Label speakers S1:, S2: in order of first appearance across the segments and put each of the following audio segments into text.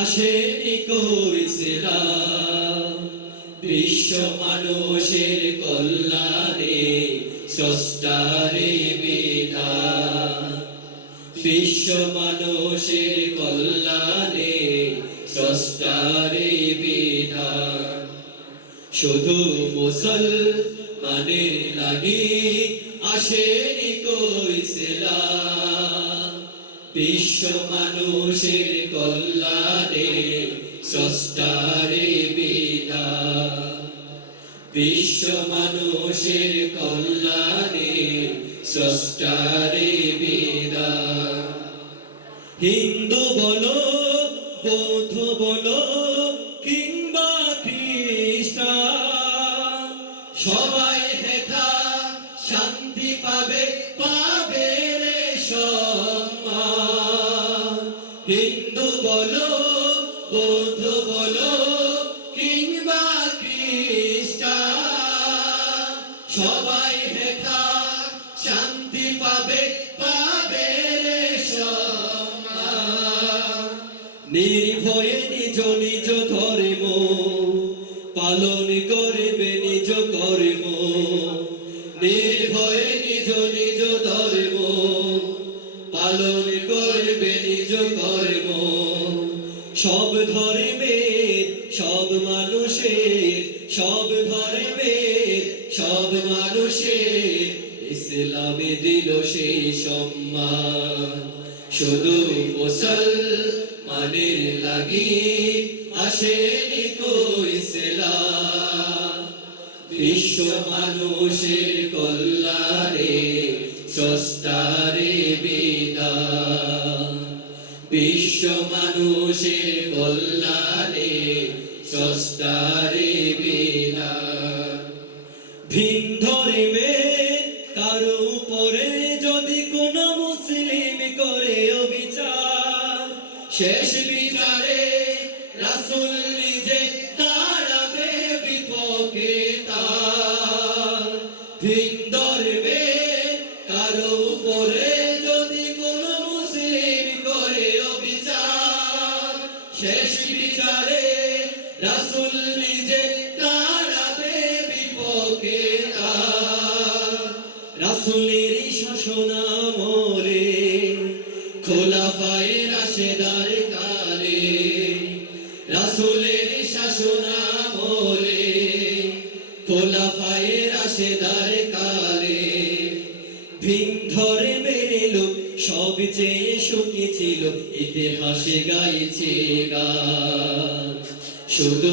S1: আসেনি কইছিলাম বিশ্ব মানুষের কল্যাণে স্রষ্টারে বিধান বিশ্ব মানুষের কল্যাণে স্রষ্টারে বিধান শুধু মুসলমানের লাগি আসেনি কইছিলাম বিশ্ব মানুষের কল্যাণে স্রষ্টারে বিধান বিশ্ব মানুষের কল্যাণে স্রষ্টারে বিদান হিন্দু বলো, বৌদ্ধ বলো, কিংবা খ্রিস্টান, সবাই বৌদ্ধ বলো কিংবা খ্রিস্টান, সবাই হেথা শান্তি পাবে পাবে নির্ভয়ে নিজ নিজ ধর্ম পালন করবে, নিজ কর্ম। নির্ভয়ে নিজ নিজ ধর্ম পালন করবে, নিজ কর্ম। সব ধর্মের, সব মানুষের, সব ধর্মের, সব মানুষের ইসলামে দিল সেই সম্মান। শুধু মুসলমানের লাগি আসেনি কো ইসলাম। বিশ্ব মানুষের কল্যাণে স্রষ্টারে বিদান বিশ্ব মানুষের কল্যাণে স্রষ্টারে বিদান ভিন ধর্মে কারও উপরে যদি কোন মুসলিম করে অবিচার, শেষ বিচারে রাসুল নিজে দাঁড়াবে বিপক্ষে তার। ভিন শেষ বিচারে রাসুল নিজে দাঁড়াবে বিপক্ষে তার। রাসুলের শাসনা মরে খোলাফায়ে কালে। শাসনা মরে খোলাফায়ে লোক সব চেয়ে সুখী ছিল, ইতিহাসে গাইছে শুধু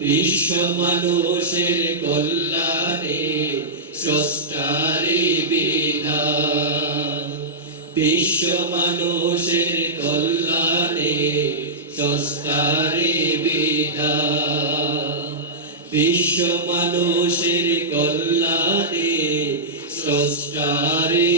S1: বিশ্ব মানুষের কল্যাণে স্রষ্টারে বিধান। বিশ্ব মানুষের কল্যাণে স্রষ্টারে বিধান। বিশ্ব মানুষের কল্যাণে স্রষ্টারে